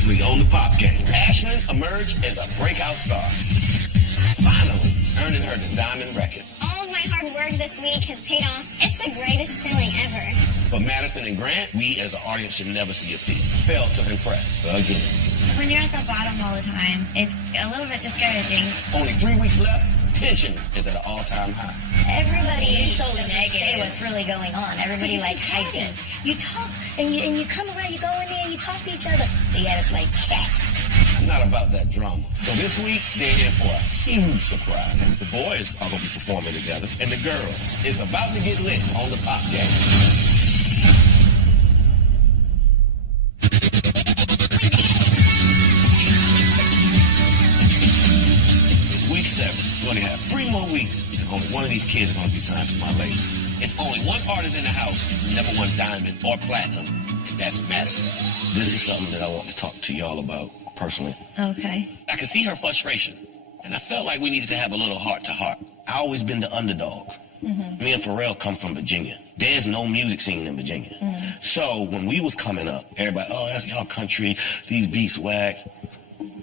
Previously on the Pop Game, Ashlyn emerged as a breakout star. Finally, earning her the diamond record. All of my hard work this week has paid off. It's the greatest feeling ever. But Madison and Grant, we as an audience should never see a feat. Failed to impress again. When you're at the bottom all the time, it's a little bit discouraging. Only 3 weeks left. Tension is at an all-time high. Everybody is so negative. Say what's really going on. Everybody like hyping. You talk and you come around. You go in there and you talk to each other. They had us like cats. I'm not about that drama. So this week they're in for a huge surprise. The boys are gonna be performing together, and the girls is about to get lit on the Pop Game. Week 7. We only have 3 more weeks, and only one of these kids is going to be signed to my label. It's only one artist in the house who never won diamond or platinum, and that's Madison. This is something that I want to talk to y'all about personally. Okay. I can see her frustration, and I felt like we needed to have a little heart-to-heart. I always been the underdog. Mm-hmm. Me and Pharrell come from Virginia. There's no music scene in Virginia. Mm-hmm. So when we was coming up, everybody, oh, that's y'all country, these beats whack.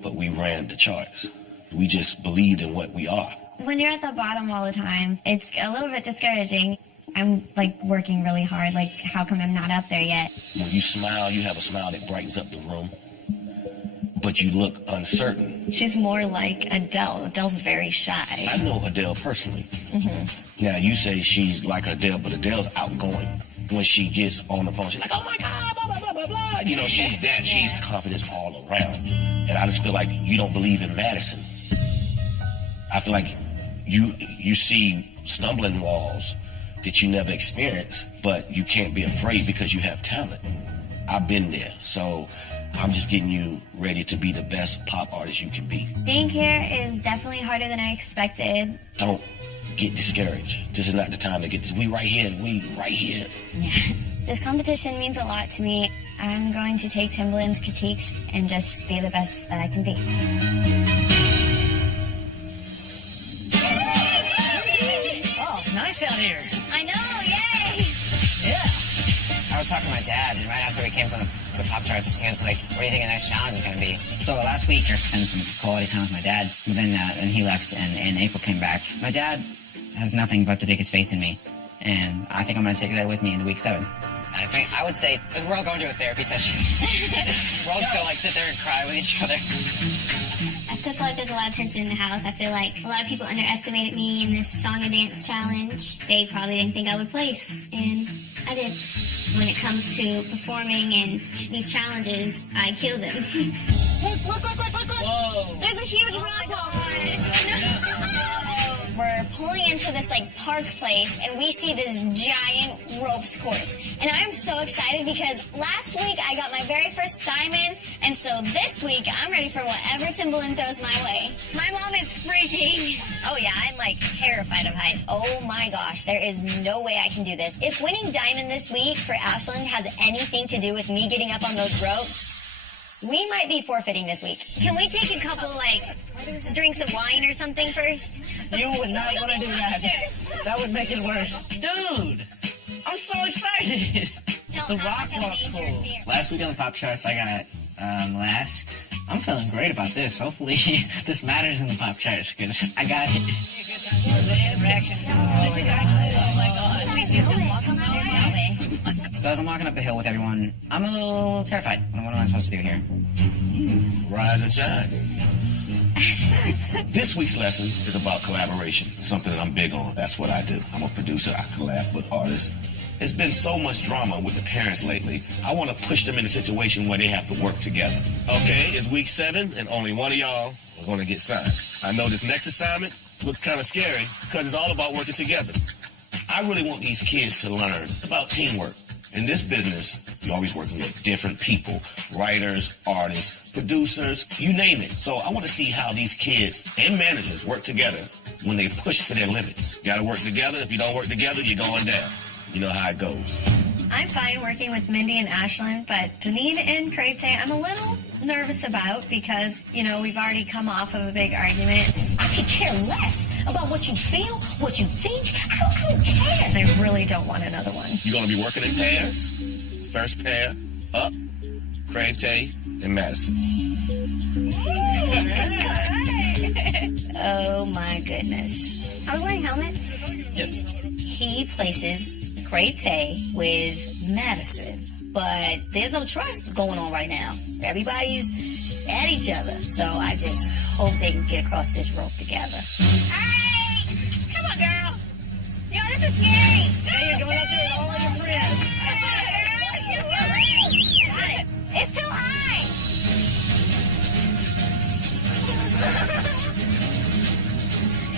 But we ran the charts. We just believed in what we are. When you're at the bottom all the time, it's a little bit discouraging. I'm like working really hard. Like, how come I'm not up there yet? When you smile, you have a smile that brightens up the room. But you look uncertain. She's more like Adele. Adele's very shy. I know Adele personally. Mm-hmm. Now, you say she's like Adele, but Adele's outgoing. When she gets on the phone, she's like, oh my God, blah, blah, blah, blah, blah. You know, she's that. She's confidence all around. And I just feel like you don't believe in Madison. I feel like you see stumbling walls that you never experienced, but you can't be afraid because you have talent. I've been there, so I'm just getting you ready to be the best pop artist you can be. Being here is definitely harder than I expected. Don't get discouraged. This is not the time to get this. We right here. Yeah. This competition means a lot to me. I'm going to take Timbaland's critiques and just be the best that I can be. It's nice out here. I know, yay! Yeah. I was talking to my dad, and right after we came from the pop charts, he was like, what do you think the next challenge is going to be? So last week, I spent some quality time with my dad, but then he left, and April came back. My dad has nothing but the biggest faith in me, and I think I'm going to take that with me into week 7. I would say, because we're all going to a therapy session. We're all just going to like sit there and cry with each other. I still feel like there's a lot of tension in the house. I feel like a lot of people underestimated me in this song and dance challenge. They probably didn't think I would place, and I did. When it comes to performing and these challenges, I kill them. Look. Whoa. There's a huge rock wall. We're pulling into this like park place, and we see this giant ropes course. And I'm so excited because last week I got my very first diamond, and so this week I'm ready for whatever Timbaland throws my way. My mom is freaking. Oh yeah, I'm like terrified of height. Oh my gosh, there is no way I can do this. If winning diamond this week for Ashlyn has anything to do with me getting up on those ropes, we might be forfeiting this week. Can we take a couple, like, drinks of wine or something first? You would not want to do that. That would make it worse. Dude, I'm so excited. The rock was cool. Last week on the pop charts, I got last. I'm feeling great about this. Hopefully, this matters in the pop charts because I got it. Reaction. Oh my God. We do have to walk on that highway. So as I'm walking up the hill with everyone, I'm a little terrified. What am I supposed to do here? Rise and shine. This week's lesson is about collaboration, something that I'm big on. That's what I do. I'm a producer. I collab with artists. There's been so much drama with the parents lately. I want to push them in a situation where they have to work together. Okay, it's week 7, and only one of y'all are going to get signed. I know this next assignment looks kind of scary because it's all about working together. I really want these kids to learn about teamwork. In this business, you're always working with different people, writers, artists, producers, you name it. So I want to see how these kids and managers work together when they push to their limits. You got to work together. If you don't work together, you're going down. You know how it goes. I'm fine working with Mindy and Ashlyn, but Deneen and Crave Tay, I'm a little nervous about because, you know, we've already come off of a big argument. I could care less about what you feel, what you think. I don't care. I really don't want another one. You're going to be working in pairs. First pair up, Crave Tay, and Madison. Oh my goodness. Are we wearing helmets? Yes. He places Crave Tay with Madison, but there's no trust going on right now. Everybody's at each other, so I just hope they can get across this rope together. Alright! Come on, girl! Yo, this is scary! Hey, you're going out there with all of your friends. Come on, girl! You got it! It's too high!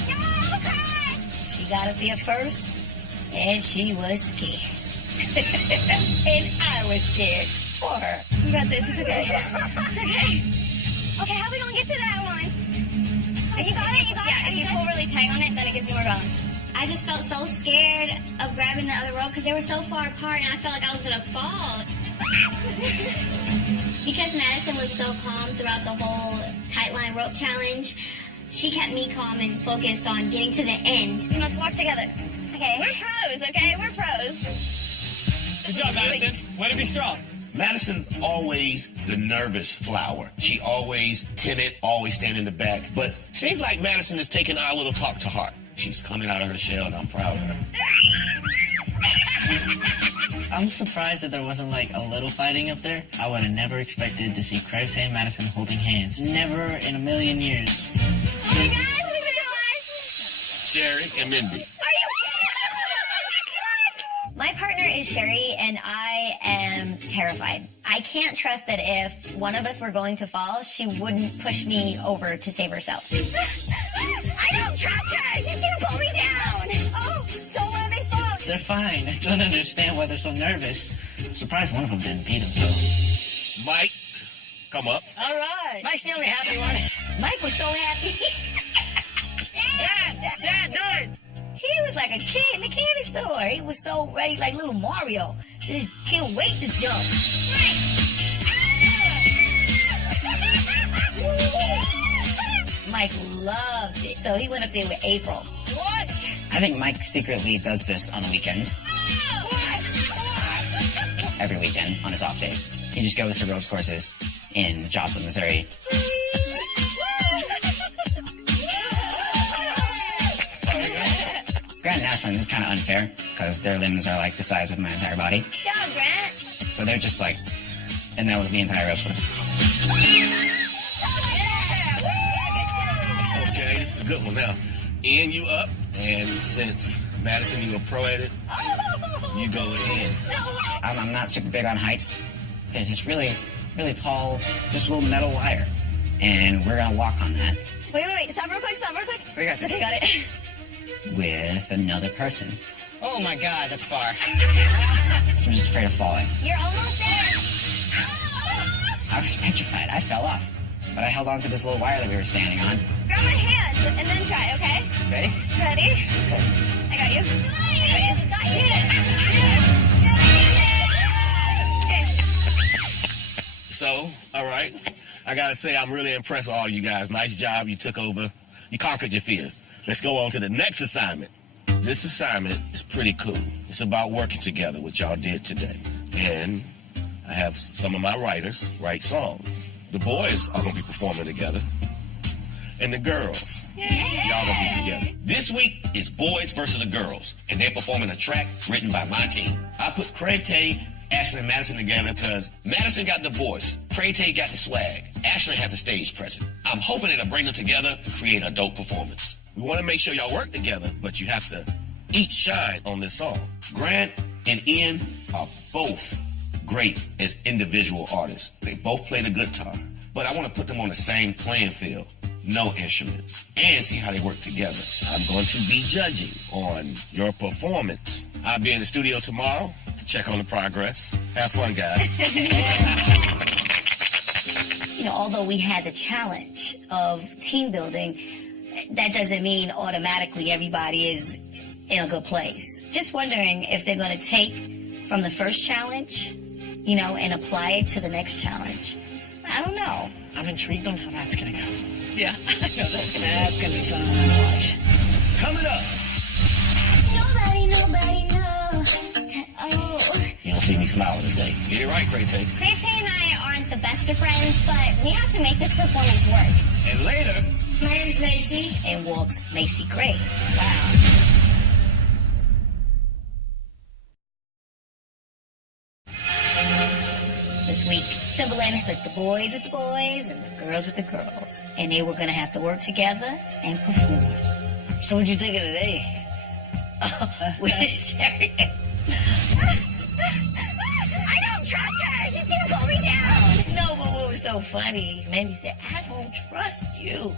Yo, okay! She got up there first, and she was scared. And I was scared for her. You got this, it's okay. It's okay. Okay, how are we gonna get to that one? You got it, you got it. Yeah, if you pull really tight on it, then it gives you more balance. I just felt so scared of grabbing the other rope because they were so far apart and I felt like I was going to fall. Because Madison was so calm throughout the whole tight line rope challenge, she kept me calm and focused on getting to the end. Let's walk together. Okay. We're pros, okay? We're pros. Good job, Madison. Way to be strong. Madison always the nervous flower. She always timid, always stand in the back. But seems like Madison is taking our little talk to heart. She's coming out of her shell, and I'm proud of her. I'm surprised that there wasn't like a little fighting up there. I would have never expected to see Crave Tay and Madison holding hands. Never in a million years. Hey guys, what are we doing? Sherry and Mindy. My partner is Sherry, and I am terrified. I can't trust that if one of us were going to fall, she wouldn't push me over to save herself. I don't trust her! She's gonna pull me down! Oh, don't let me fall! They're fine. I don't understand why they're so nervous. I'm surprised one of them didn't beat himself. Mike, come up. All right. Mike's the only happy one. Mike was so happy. Dad, do it! He was like a kid in the candy store. He was so ready, like little Mario. Just can't wait to jump. Mike loved it. So he went up there with April. What? I think Mike secretly does this on the weekends. Every weekend on his off days. He just goes to ropes courses in Joplin, Missouri. Grant and Ashland is kind of unfair because their limbs are like the size of my entire body. Good job, Grant. So they're just like, and that was the entire ropes course. Okay, this is a good one now. Ian, you up. And since Madison, you a pro at it, you go ahead. I'm not super big on heights. There's this really, really tall, just a little metal wire. And we're going to walk on that. Wait. Stop real quick. We got this. Okay, got it. With another person. Oh my God, that's far. So I'm just afraid of falling. You're almost there. I was petrified. I fell off. But I held on to this little wire that we were standing on. Grab my hand and then try, okay? Ready? Ready? I got you. Got you. Okay. So, all right. I got to say, I'm really impressed with all of you guys. Nice job. You took over. You conquered your fear. Let's go on to the next assignment. This assignment is pretty cool. It's about working together, what y'all did today. And I have some of my writers write songs. The boys are going to be performing together. And the girls, y'all going to be together. This week is boys versus the girls. And they're performing a track written by my team. I put Crave Tay, Ashley, and Madison together because Madison got the voice. Crave Tay got the swag. Ashley had the stage presence. I'm hoping it'll bring them together and create a dope performance. We want to make sure y'all work together, but you have to each shine on this song. Grant and Ian are both great as individual artists. They both play the guitar, but I want to put them on the same playing field. No instruments, and see how they work together. I'm going to be judging on your performance. I'll be in the studio tomorrow to check on the progress. Have fun, guys. You know, although we had the challenge of team building, that doesn't mean automatically everybody is in a good place. Just wondering if they're going to take from the first challenge, you know, and apply it to the next challenge. I don't know. I'm intrigued on how that's gonna go. Yeah, I know that's gonna That's going to be fun to watch. Coming up. Nobody knows. Oh. You don't see me smiling today. Get it right, Crate. Crate and I aren't the best of friends, but we have to make this performance work. And later, My name's Macy, and walks Macy Gray. Wow. This week, Timbaland put the boys with the boys and the girls with the girls. And they were going to have to work together and perform. So what'd you think of today? With Sherry. I don't trust her. She's gonna pull me down. No, but what was so funny, Mandy said, I don't trust you.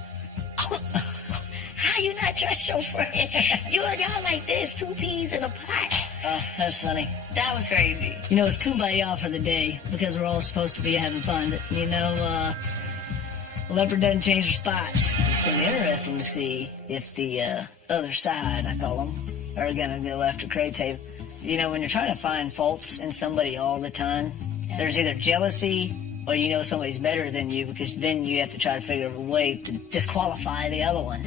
How you not trust your friend? Y'all like this, 2 peas in a pot. Oh, that's funny. That was crazy. You know, it's kumbaya for the day because we're all supposed to be having fun. But, you know, leopard doesn't change their spots. It's going to be interesting to see if the other side, I call them, are going to go after Crate. You know, when you're trying to find faults in somebody all the time, there's either jealousy or you know somebody's better than you because then you have to try to figure out a way to disqualify the other one.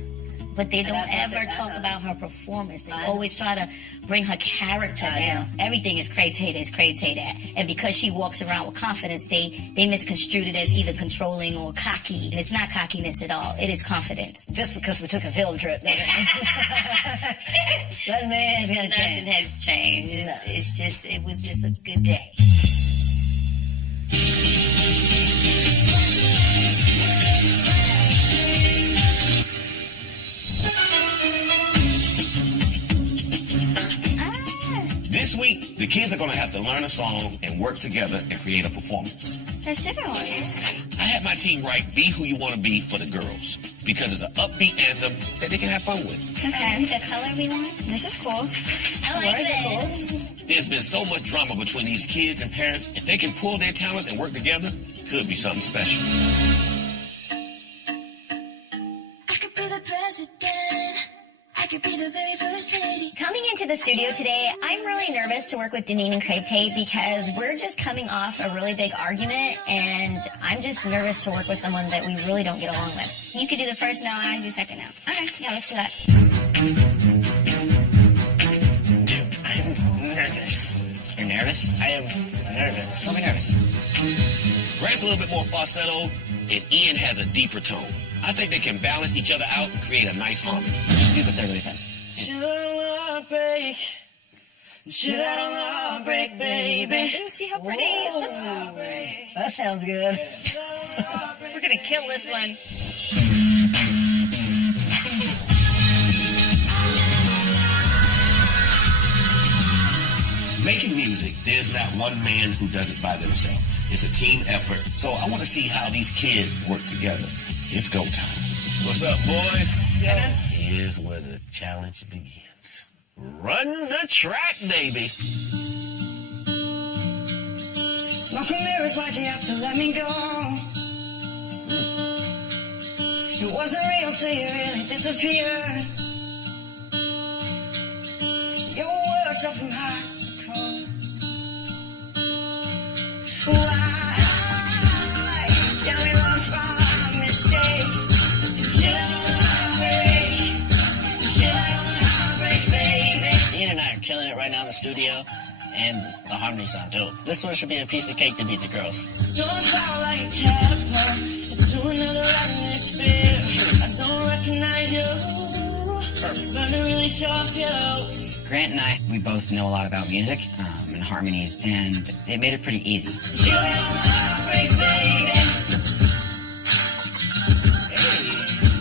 But they And don't that's what ever they- talk about her performance. They I know. always try to bring her character I down. know. Everything is Crate this, Crate that. And because she walks around with confidence, they misconstrued it as either controlling or cocky. And it's not cockiness at all. It is confidence. Just because we took a field trip doesn't mean it's going to Nothing change. has changed. No. It was just a good day. this week, the kids are going to have to learn a song and work together and create a performance. There's different ones. I had my team write Be Who You Want to Be for the girls because it's an upbeat anthem that they can have fun with. Okay. The color we want. This is cool. I like this. There's been so much drama between these kids and parents. If they can pull their talents and work together, it could be something special. I could be the president. I could be the very first lady. Coming into the studio today, I'm really nervous to work with Deneen and Crate because we're just coming off a really big argument, and I'm just nervous to work with someone that we really don't get along with. You could do the first no, I do the second no. Okay, yeah, let's do that. Dude, I'm nervous. You're nervous? I am nervous. Don't be nervous. Grant's a little bit more falsetto, and Ian has a deeper tone. I think they can balance each other out and create a nice harmony. Just do the third really fast. Should I heartbreak? Should I don't heartbreak, baby? Ooh, see how pretty? That sounds good. We're gonna kill this one. Making music, there's not one man who does it by themselves. It's a team effort. So I want to see how these kids work together. It's go time. What's up, boys? Here's where the challenge begins. Run the track, baby. Smoke and mirrors, why'd you have to let me go? It wasn't real till you really disappeared. Your words go from hot to cold. Why? Can we learn from mistakes? Should I break, baby? Ian and I are killing it right now in the studio, and the harmonies sound dope. This one should be a piece of cake to beat the girls. Don't sound like a catapult into another atmosphere. I don't recognize you. Burning really sharp yellows. Grant and I, we both know a lot about music and harmonies, and it made it pretty easy. Should I break, baby?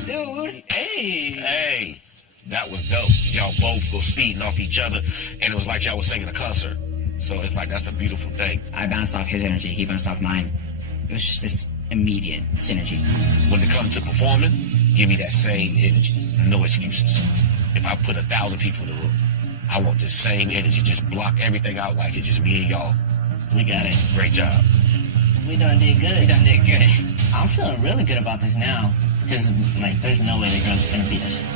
Dude, hey. Hey, that was dope. Y'all both were feeding off each other, and it was like y'all was singing a concert. So it's like, that's a beautiful thing. I bounced off his energy, he bounced off mine. It was just this immediate synergy. When it comes to performing, give me that same energy. No excuses. If I put 1,000 people in the room, I want this same energy. Just block everything out like it's just me and y'all. We got it. Great job. We done did good. We done did good. I'm feeling really good about this now, because, like, there's no way the girls are gonna beat us.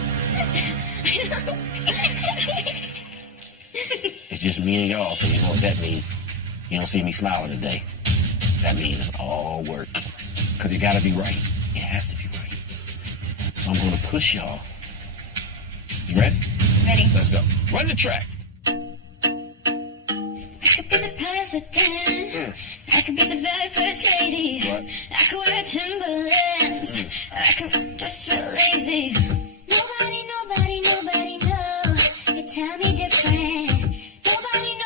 It's just me and y'all, so you know what that means. You don't see me smiling today. That means it's all work. Because it gotta be right. It has to be right. So I'm gonna push y'all. You ready? Ready. Let's go. Run the track. I could be the president. I could be the very first lady. What? I could wear Timbalands. I could just feel lazy. Nobody know. You tell me different. Nobody know.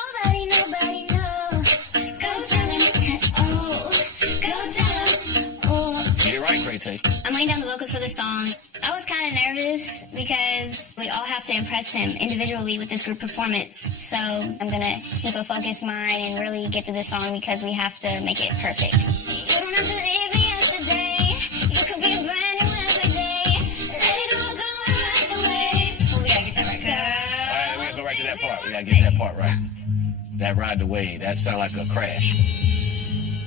Go tell him go tell him, Get it right, Cray-Tay. I'm laying down the vocals for this song. I was kind of nervous because we all have to impress him individually with this group performance. So I'm gonna keep a focused mind and really get to this song because we have to make it perfect. You don't have to leave me yesterday. You could be brand new every day. Let it all go right the way. Oh, we gotta get that right, girl. All right, we gotta go right to that part. We gotta get that part right. That ride the wave, that sound like a crash.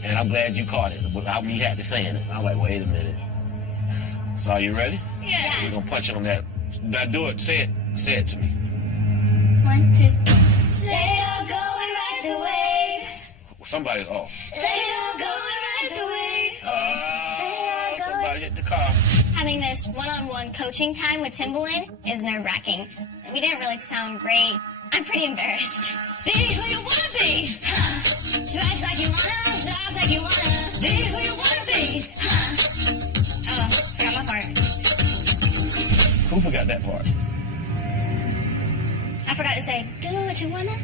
And I'm glad you caught it without me had to say it. I'm like, wait a minute. So are you ready? Yeah. We're gonna punch on that. Now do it. Say it. Say it to me. 1, 2. Let it all go and ride the wave. Somebody's off. Let it all go and ride the wave. Somebody hit the car. Having this one-on-one coaching time with Timbaland is nerve-wracking. We didn't really sound great. I'm pretty embarrassed. Be who you wanna be, huh? Dress like you wanna, talk like you wanna. Be who you wanna be, huh? Oh, forgot my part. Who forgot that part? I forgot to say, do what you wanna.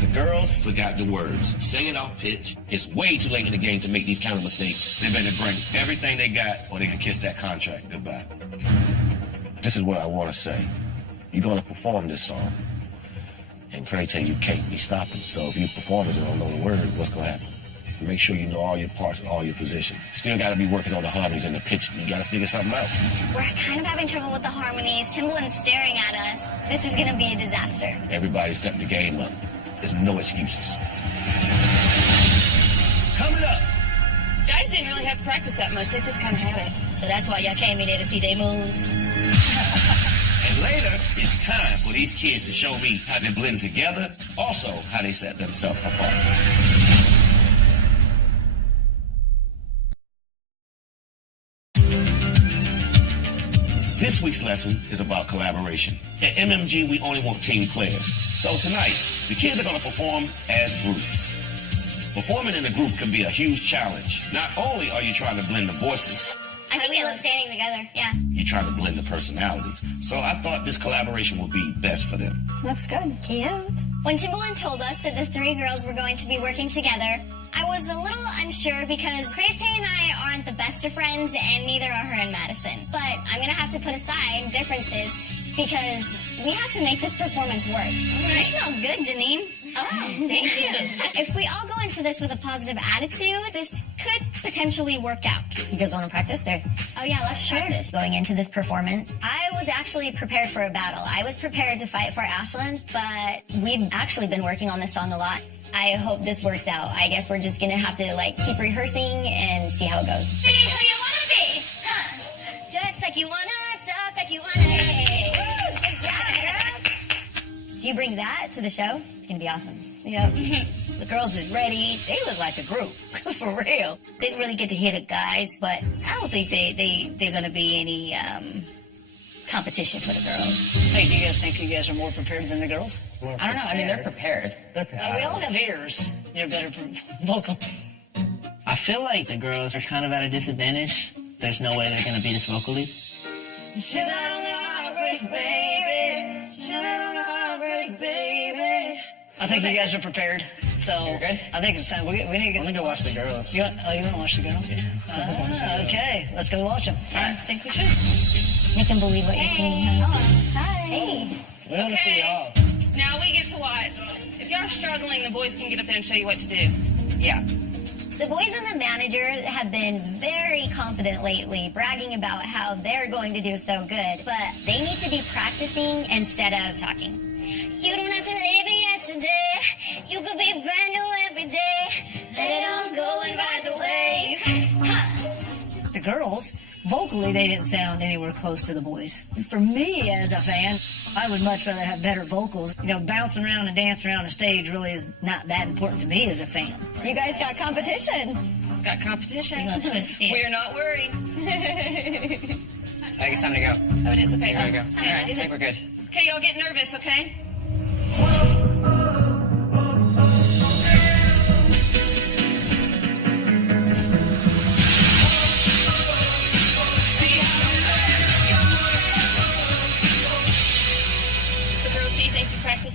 The girls forgot the words. Singing off pitch. It's way too late in the game to make these kind of mistakes. They better bring everything they got or they can kiss that contract goodbye. This is what I want to say. You're going to perform this song. And Cray-Tay, you can't be stopping. So if you performers and don't know the word, what's going to happen? Make sure you know all your parts and all your positions. Still got to be working on the harmonies and the pitch. You got to figure something out. We're kind of having trouble with the harmonies. Timbaland's staring at us. This is gonna be a disaster. Everybody step the game up. There's no excuses. Coming up. Guys didn't really have to practice that much. They just kind of had it. So that's why y'all came in there to see their moves. And later, it's time for these kids to show me how they blend together, also how they set themselves apart. This week's lesson is about collaboration. At MMG, we only want team players. So tonight, the kids are going to perform as groups. Performing in a group can be a huge challenge. Not only are you trying to blend the voices, I think we love standing together, yeah. you're trying to blend the personalities. So I thought this collaboration would be best for them. Looks good. Cute. When Timbaland told us that the three girls were going to be working together, I was a little unsure because Cray-Tay and I aren't the best of friends and neither are her and Madison. But I'm going to have to put aside differences because we have to make this performance work. You smell good, Janine. Oh, thank you. If we all go into this with a positive attitude, this could potentially work out. You guys want to practice there? Oh yeah, let's practice. Going into this performance, I was actually prepared for a battle. I was prepared to fight for Ashland, but we've actually been working on this song a lot. I hope this works out. I guess we're just gonna have to keep rehearsing and see how it goes. Be who you wanna be, huh? Dress like you wanna, talk like you wanna. Hey. Good job, girl. If you bring that to the show, it's gonna be awesome. Yep. The girls is ready. They look like a group, for real. Didn't really get to hear the guys, but I don't think they're gonna be any competition for the girls. Hey, do you guys think you guys are more prepared than the girls? I don't know. I mean, they're prepared. We all have ears. You're better vocal. I feel like the girls are kind of at a disadvantage. There's no way they're going to beat us vocally. Should I on the heartbreak, baby? Should I on the heartbreak, baby? I think you guys are prepared. So I think it's time. We need to get. I'm going to go watch the girls. You want to watch the girls? Okay, let's go watch them. I think we should. Make them believe what you're singing. Hi. Hey. We want to see y'all. Now we get to watch. If y'all are struggling, the boys can get up there and show you what to do. Yeah. The boys and the manager have been very confident lately, bragging about how they're going to do so good. But they need to be practicing instead of talking. You don't have to live it yesterday. You could be brand new every day. Let it all go and ride the wave. Huh. The girls, vocally, they didn't sound anywhere close to the boys. For me, as a fan, I would much rather have better vocals. You know, bouncing around and dancing around the stage really is not that important to me as a fan. You guys got competition. Got competition. We're We're not worried. I think it's time to go. Oh, it is? Okay. There we go. All right, I think we're good. Okay, y'all get nervous, okay?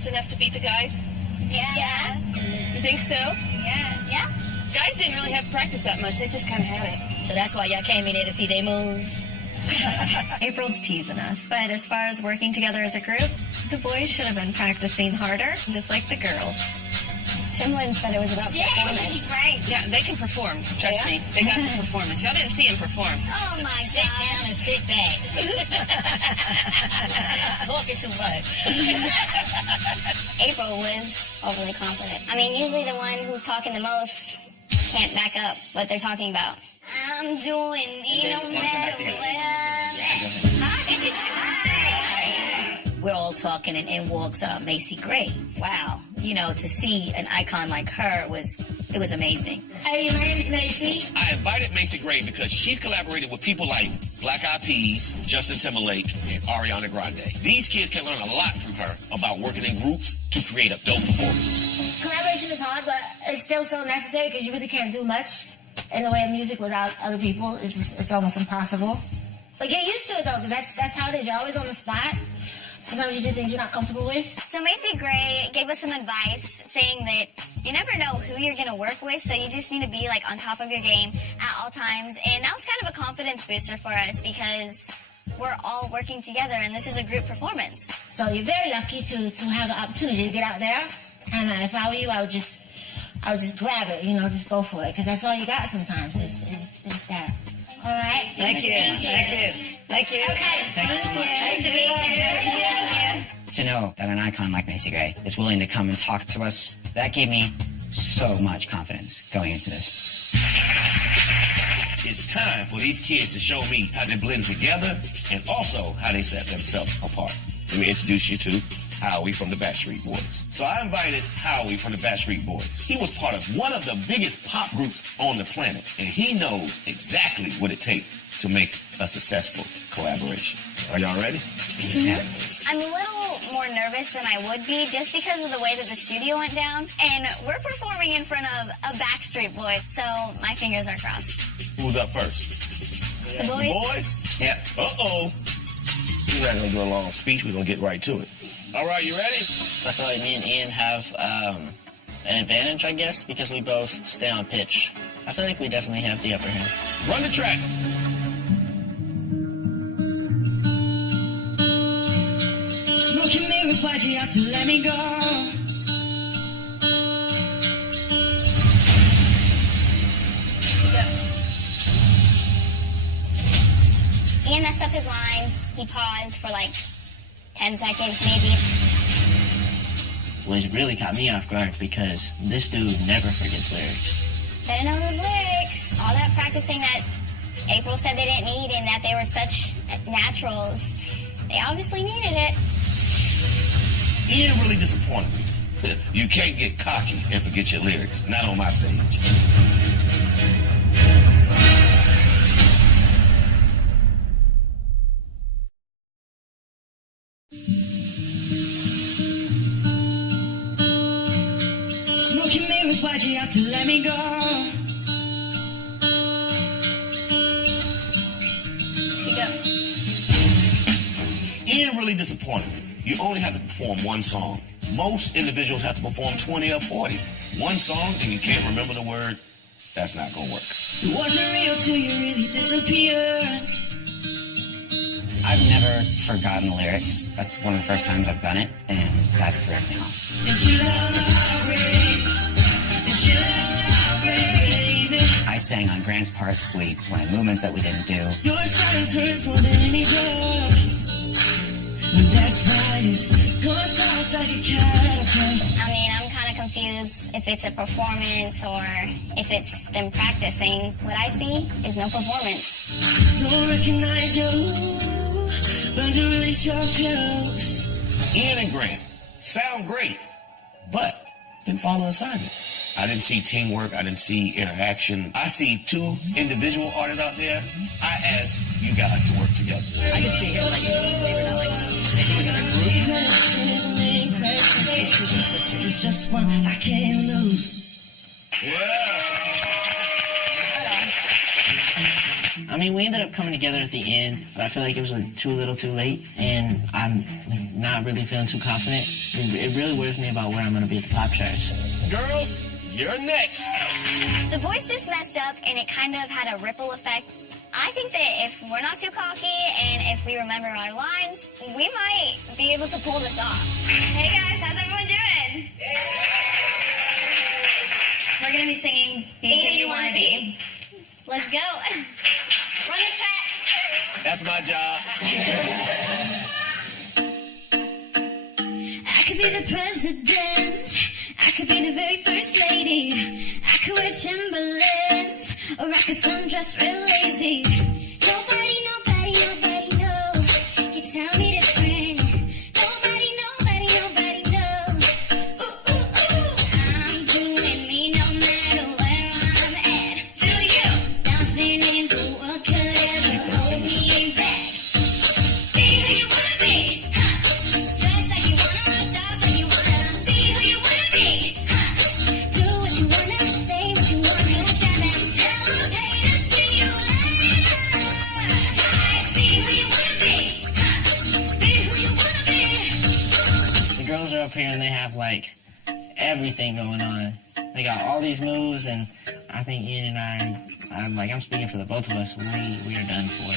enough to beat the guys? Yeah. You think so? Yeah. Guys didn't really have practice that much. They just kind of had it. So that's why y'all came in there to see their moves. April's teasing us, but as far as working together as a group, the boys should have been practicing harder, just like the girls. Timbaland said it was about performance. Right. Yeah, they can perform. Trust me. They got the performance. Y'all didn't see him perform. Oh my Sit God. down and sit back. Talking too much. April was overly confident. I mean, usually the one who's talking the most can't back up what they're talking about. I'm doing me no matter where. We're all talking, and in walks Macy Gray. Wow. You know, to see an icon like her was amazing. Hey, my name's Macy. I invited Macy Gray because she's collaborated with people like Black Eyed Peas, Justin Timberlake, and Ariana Grande. These kids can learn a lot from her about working in groups to create a dope performance. Collaboration is hard, but it's still so necessary because you really can't do much in the way of music without other people. It's almost impossible. But get used to it though, because that's how it is. You're always on the spot. Sometimes you do things you're not comfortable with. So Macy Gray gave us some advice saying that you never know who you're going to work with, so you just need to be like on top of your game at all times. And that was kind of a confidence booster for us because we're all working together and this is a group performance. So you're very lucky to have an opportunity to get out there. And if I were you, I would just grab it, just go for it. Because that's all you got sometimes is that. All right? Thank you. Okay. Thanks so much. Nice to meet you. To know that an icon like Macy Gray is willing to come and talk to us, that gave me so much confidence going into this. It's time for these kids to show me how they blend together and also how they set themselves apart. Let me introduce you to Howie from the Backstreet Boys. So I invited Howie from the Backstreet Boys. He was part of one of the biggest pop groups on the planet, and he knows exactly what it takes to make a successful collaboration. Are y'all ready? Mm-hmm. I'm a little more nervous than I would be just because of the way that the studio went down, and we're performing in front of a Backstreet Boy, so my fingers are crossed. Who's up first? The boys? The boys? Yeah. Uh-oh. We're not going to do a long speech. We're going to get right to it. All right, you ready? I feel like me and Ian have an advantage, I guess, because we both stay on pitch. I feel like we definitely have the upper hand. Run the track. Smoking mirrors, why'd you have to let me go? Ian messed up his lines. He paused for like 10 seconds maybe. Which really caught me off guard because this dude never forgets lyrics. Better know those lyrics. All that practicing that April said they didn't need and that they were such naturals. They obviously needed it. Ian really disappointed me. You can't get cocky and forget your lyrics. Not on my stage. Smoking mirrors, why'd you have to let me go? Ian really disappointed me. You only have to perform one song. Most individuals have to perform 20 or 40. One song and you can't remember the word, that's not gonna work. It wasn't real till you really disappeared. I've never forgotten the lyrics. That's one of the first times I've done it, and that threw me off. Is your love great? Is your love great, baby? I sang on Grant's part, Sweet, one of the movements that we didn't do. Your silence hurts more than any drug. And that's why it's going south like a catapult. I mean, I'm kind of confused if it's a performance or if it's them practicing. What I see is no performance. Don't recognize you. Learn to really show close. Ian and Grant sound great, but didn't follow assignment. I didn't see teamwork. I didn't see interaction. I see two individual artists out there. I asked you guys to work together. I can see him like they were not like if he was in a group. He's too consistent. It's just one I can't lose. Yeah. I mean, we ended up coming together at the end, but I feel like it was too little too late, and I'm not really feeling too confident. It really worries me about where I'm going to be at the pop charts. Girls, you're next. The boys just messed up, and it kind of had a ripple effect. I think that if we're not too cocky and if we remember our lines, we might be able to pull this off. Hey guys, how's everyone doing? We're gonna be singing Be Who You Wanna Be. Let's go. Run the track. That's my job. I could be the president. I could be the very first lady. I could wear Timbaland or rock a sundress real lazy. Nobody knows. You tell me different. Nobody knows. Ooh, ooh, ooh. I'm doing me no matter where I'm at. Do you? Nothing in the world could ever hold me back. Be who you wanna be. Just like you wanna, talk like you wanna. Be who you wanna be. Do what you wanna, say what you wanna. Stand and tell those haters, see you later. Be who you wanna be. Be who you wanna be. The girls are up here and they have like everything going on. They got all these moves, and I think Ian and I'm speaking for the both of us. We are done for.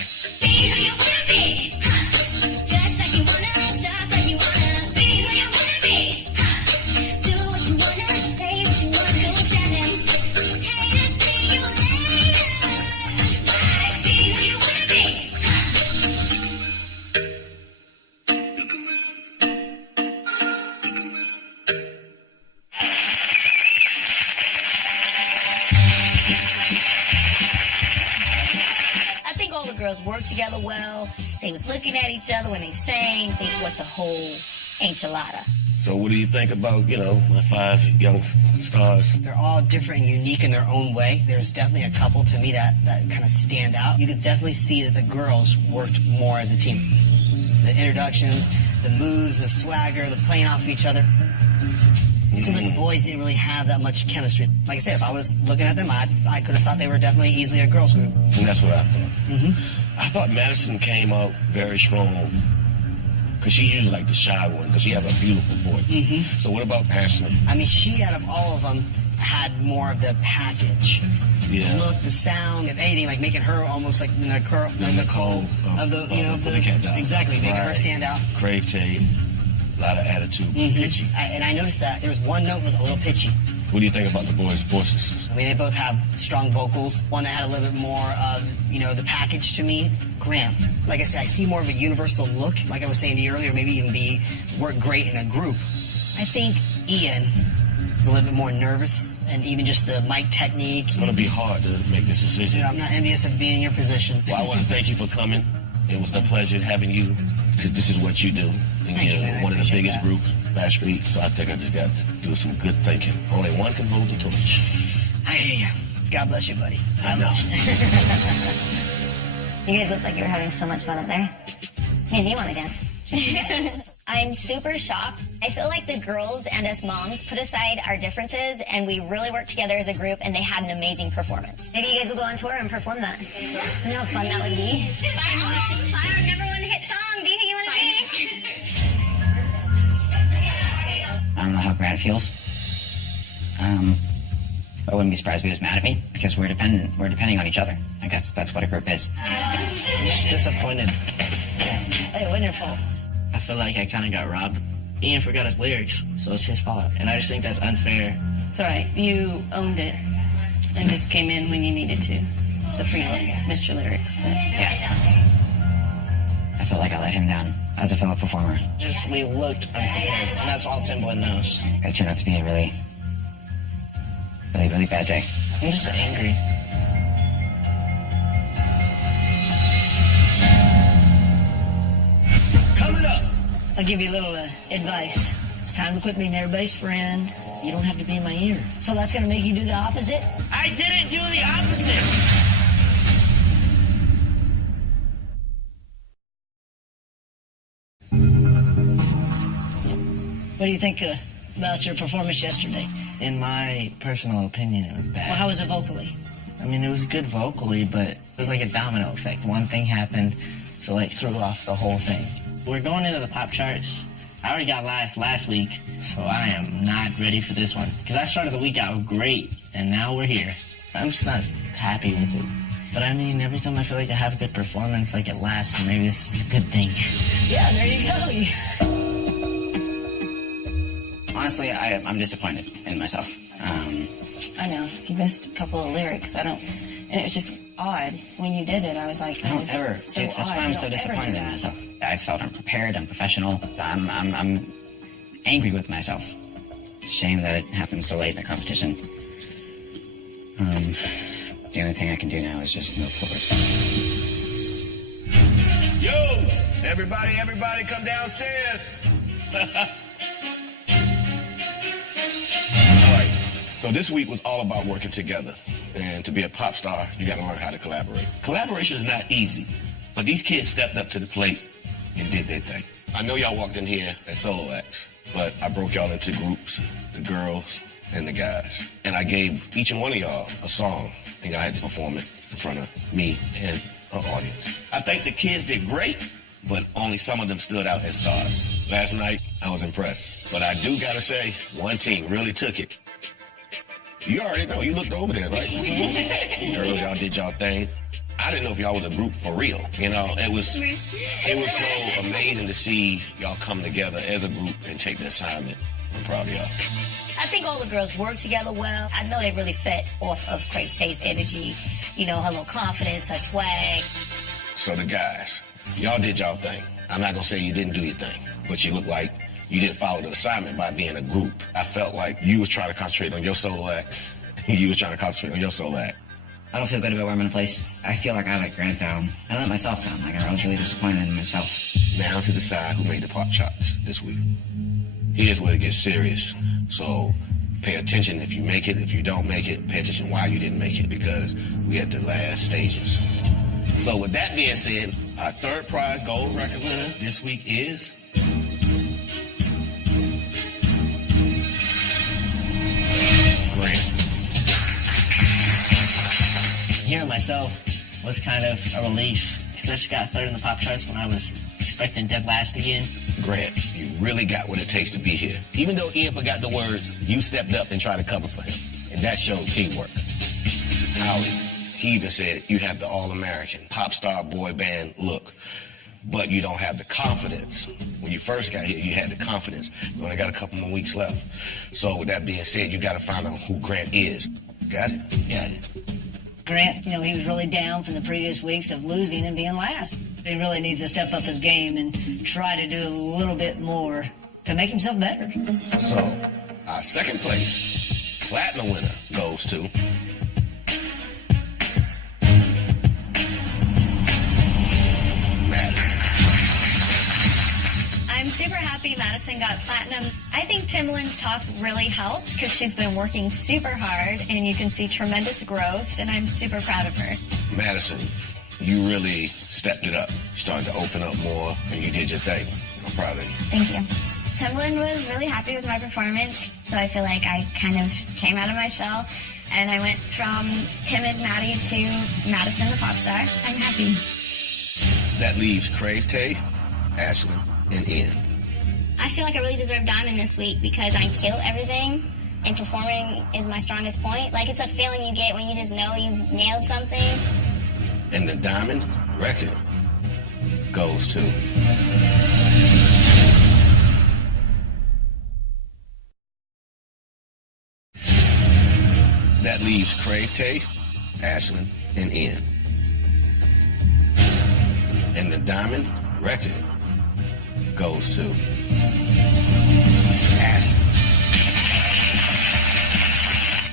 Be who you wanna be. Just like you wanna, talk like you wanna. Be who you wanna be. Do what you wanna, say what you wanna. Stand and haters, see you later. Be who you wanna be. I think all the girls worked together well. They was looking at each other when they sang. They what the whole enchilada. So what do you think about, my 5 young stars? They're all different and unique in their own way. There's definitely a couple to me that kind of stand out. You could definitely see that the girls worked more as a team. The introductions, the moves, the swagger, the playing off of each other. It seemed like the boys didn't really have that much chemistry. Like I said, if I was looking at them, I could have thought they were definitely easily a girls group. And that's what I thought. I thought Madison came out very strong. Because she's usually like the shy one, because she has a beautiful voice. So what about Ashley? I mean, she, out of all of them, had more of the package. Yeah. The look, the sound, if anything, like making her almost like the Nicole of the, exactly, making her stand out. Crave tape, a lot of attitude, pitchy. And I noticed that there was one note was a little pitchy. What do you think about the boys' voices? I mean, they both have strong vocals. One that had a little bit more of, the package to me, Graham. Like I said, I see more of a universal look, like I was saying to you earlier, maybe even work great in a group. I think Ian was a little bit more nervous, and even just the mic technique. It's going to be hard to make this decision. I'm not envious of being in your position. Well, I want to thank you for coming. It was a pleasure having you, because this is what you do. And Thank you, man. one of the biggest that. groups, Backstreet, so I think I just got to do some good thinking. Only one can hold the torch. I hear you. God bless you, buddy. I know. You guys look like you were having so much fun up there. Hey, do you want to dance? I'm super shocked. I feel like the girls and us moms put aside our differences and we really worked together as a group and they had an amazing performance. Maybe you guys will go on tour and perform that. You know how fun that would be? Our number one hit song, Be Who You Wanna Be. I don't know how Brad feels. I wouldn't be surprised if he was mad at me because we're depending on each other. Like that's what a group is. I'm just disappointed. Hey, wonderful. I feel like I kind of got robbed. Ian forgot his lyrics, so it's his fault. And I just think that's unfair. It's all right. You owned it and just came in when you needed to. Except for you missed your lyrics, but Yeah. I feel like I let him down as a fellow performer. Just, we looked unprepared, and that's all Timbaland knows. It turned out to be a really bad day. I'm just angry. Coming up. I'll give you a little advice. It's time to quit being everybody's friend. You don't have to be in my ear. So that's going to make you do the opposite? I didn't do the opposite. What do you think about your performance yesterday? In my personal opinion, it was bad. Well, how was it vocally? I mean, it was good vocally, but it was like a domino effect. One thing happened, so like threw off the whole thing. We're going into the pop charts. I already got last week, so I am not ready for this one. Because I started the week out great, and now we're here. I'm just not happy with it. But I mean, every time I feel like I have a good performance, like it lasts, so maybe this is a good thing. Yeah, there you go. Honestly, I'm disappointed in myself. I know. You missed a couple of lyrics. And it was just odd. When you did it, I was like, I don't ever. so Dude, that's odd. why I'm You so don't ever disappointed do in that. myself. I felt unprepared, unprofessional. I'm angry with myself. It's a shame that it happened so late in the competition. The only thing I can do now is just move forward. Yo, everybody come downstairs. All right, so this week was all about working together. And to be a pop star, you gotta learn how to collaborate. Collaboration is not easy, but these kids stepped up to the plate and did their thing. I know y'all walked in here as solo acts, but I broke y'all into groups, the girls and the guys. And I gave each and one of y'all a song, and y'all had to perform it in front of me and an audience. I think the kids did great, but only some of them stood out as stars. Last night, I was impressed. But I do gotta say, one team really took it. You already know, you looked over there, right? Girls, y'all did y'all thing. I didn't know if y'all was a group for real. You know, it was so amazing to see y'all come together as a group and take the assignment. I'm proud of y'all. I think all the girls work together well. I know they really fed off of Craig Tay's energy, you know, her little confidence, her swag. So the guys, y'all did y'all thing. I'm not gonna say you didn't do your thing, but you look like you didn't follow the assignment by being a group. I felt like you was trying to concentrate on your solo act, and you was trying to concentrate on your solo act. I don't feel good about where I'm going to place. I feel like I let Grant down. I let myself down. Like, I was really disappointed in myself. Now to decide who made the pop charts this week. Here's where it gets serious. So pay attention if you make it. If you don't make it, pay attention why you didn't make it, because we at the last stages. So with that being said, our third prize gold record winner this week is Grant. Hearing myself was kind of a relief, because I just got third in the pop charts when I was expecting dead last again. Grant, you really got what it takes to be here. Even though Ian forgot the words, you stepped up and tried to cover for him. And that showed teamwork. Howie, he even said you have the all-American pop star boy band look, but you don't have the confidence. When you first got here, you had the confidence. You only got a couple more weeks left. So with that being said, you got to find out who Grant is. Got it? Got it. Grant, you know, he was really down from the previous weeks of losing and being last. He really needs to step up his game and try to do a little bit more to make himself better. So, our second place platinum winner goes to Madison. I'm super happy Madison got platinum. I think Timbaland's talk really helped because she's been working super hard and you can see tremendous growth, and I'm super proud of her. Madison, you really stepped it up. You started to open up more, and you did your thing. I'm proud of you. Thank you. Timbaland was really happy with my performance, so I feel like I kind of came out of my shell, and I went from timid Maddie to Madison the pop star. I'm happy. That leaves Crave Tay, Ashlyn, and Ian. I feel like I really deserve Diamond this week because I kill everything, and performing is my strongest point. Like, it's a feeling you get when you just know you nailed something. And the Diamond record goes to that leaves Crave Tay, Ashlyn, and Ian. And the Diamond record goes to Ashlyn.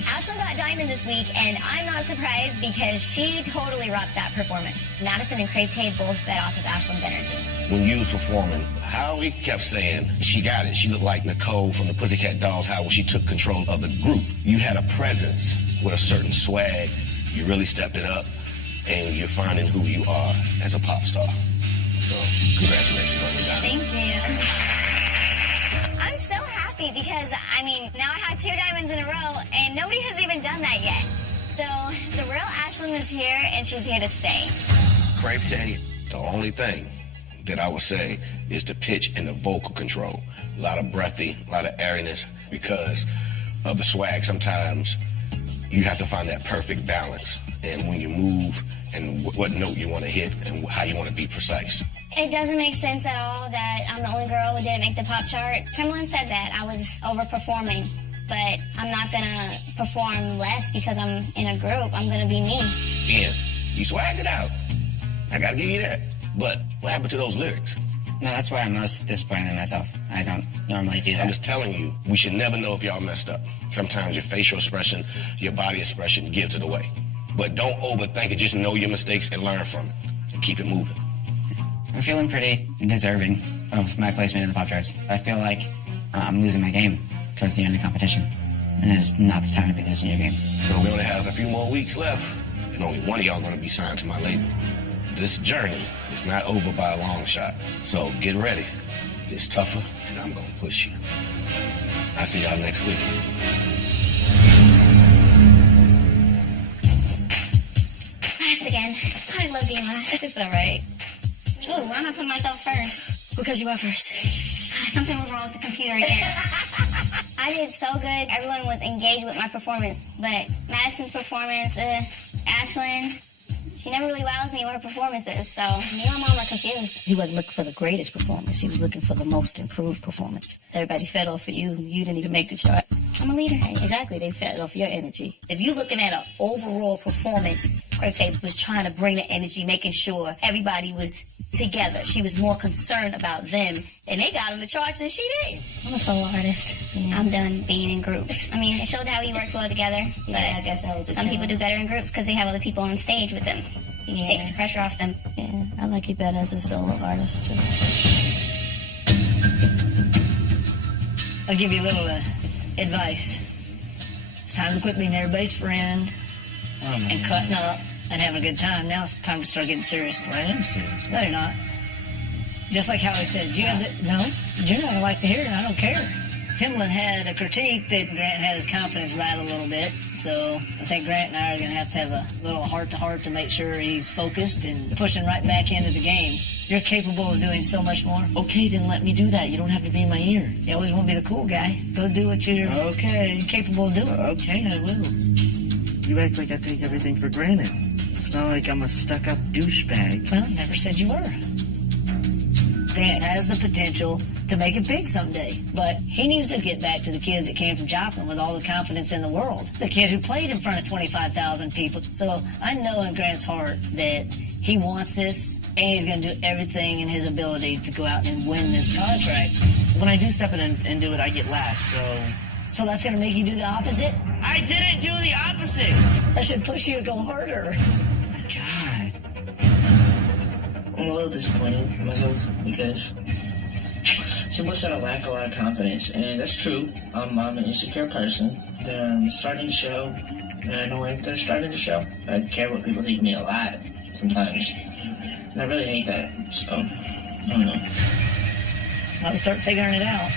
Ashlyn got Diamond this week, and I'm not surprised because she totally rocked that performance. Madison and Craig Tay both fed off of Ashlyn's energy. When you was performing, Howie kept saying, she got it. She looked like Nicole from the Pussycat Dolls, how she took control of the group. You had a presence with a certain swag. You really stepped it up, and you're finding who you are as a pop star. So, congratulations on the Diamond. Thank you. I'm so happy because, I mean, now I have 2 diamonds in a row, and nobody has even done that yet. So the real Ashlyn is here, and she's here to stay. Crave tell you, the only thing that I would say is the pitch and the vocal control. A lot of breathy, a lot of airiness because of the swag. Sometimes you have to find that perfect balance and when you move and what note you want to hit and how you want to be precise. It doesn't make sense at all that I'm the only girl who didn't make the pop chart. Timbaland said that I was overperforming, but I'm not gonna perform less because I'm in a group. I'm gonna be me. Ian, you swagged it out. I gotta give you that. But what happened to those lyrics? No, that's why I'm most disappointed in myself. I don't normally do that. I'm just telling you, we should never know if y'all messed up. Sometimes your facial expression, your body expression gives it away. But don't overthink it. Just know your mistakes and learn from it. And keep it moving. I'm feeling pretty deserving of my placement in the pop charts. I feel like I'm losing my game towards the end of the competition. And it's not the time to be losing your game. So we only have a few more weeks left. And only one of y'all gonna be signed to my label. This journey is not over by a long shot. So get ready. It's tougher, and I'm gonna push you. I'll see y'all next week. Last again. I love being last. It's all right. Oh, why not put myself first? Because you are first. Something was wrong with the computer again. I did so good. Everyone was engaged with my performance, but Madison's performance, Ashlyn, she never really wows me with her performances, so me and my mom are confused. He wasn't looking for the greatest performance. He was looking for the most improved performance. Everybody fed off of you. You didn't even make the chart. I'm a leader. Exactly. They fed off your energy. If you're looking at an overall performance, Crave was trying to bring the energy, making sure everybody was together. She was more concerned about them, and they got on the charts, and she did. I'm a solo artist. Yeah. I'm done being in groups. I mean, it showed how we worked well together, but I guess that was the some people do better in groups because they have other people on stage with them. Yeah. It takes the pressure off them. Yeah, I like you better as a solo artist, too. I'll give you a little advice. It's time to quit being everybody's friend and cutting up and having a good time. Now it's time to start getting serious. I am serious. No, you're not. Just like Howie says, you have the, no, you're not going to like to hear it, and I don't care. Timbaland had a critique that Grant had his confidence right a little bit, so I think Grant and I are going to have a little heart-to-heart to make sure he's focused and pushing right back into the game. You're capable of doing so much more. Okay, then let me do that. You don't have to be in my ear. You always want to be the cool guy. Go do what you're capable of doing. Okay, I will. You act like I take everything for granted. It's not like I'm a stuck-up douchebag. Well, never said you were. Grant has the potential to make it big someday, but he needs to get back to the kid that came from Joplin with all the confidence in the world. The kid who played in front of 25,000 people. So I know in Grant's heart that he wants this, and he's going to do everything in his ability to go out and win this contract. When I do step in and do it, I get last, so... So that's going to make you do the opposite? I didn't do the opposite! That should push you to go harder. Oh my God. I'm a little disappointed in myself because people said I lack a lot of confidence, and that's true. I'm an insecure person. Then starting the show, and I know they're starting the show. I care what people think of me a lot sometimes. And I really hate that, so I don't know. I'll start figuring it out.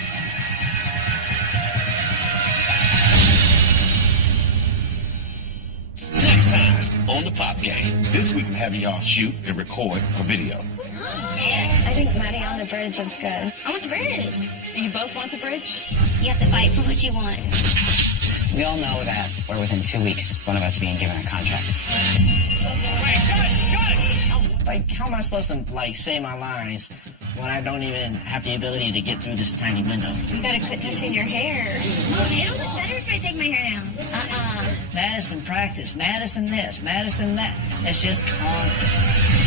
Next time on the Pop Game. This week I'm having y'all shoot and record a video. I think Maddie on the bridge is good. I want the bridge. You both want the bridge? You have to fight for what you want. We all know that we're within 2 weeks, one of us being given a contract. Like, how am I supposed to, say my lines when I don't even have the ability to get through this tiny window? You gotta quit touching your hair. It'll look better if I take my hair down. Madison practice, Madison this, Madison that. It's just constant.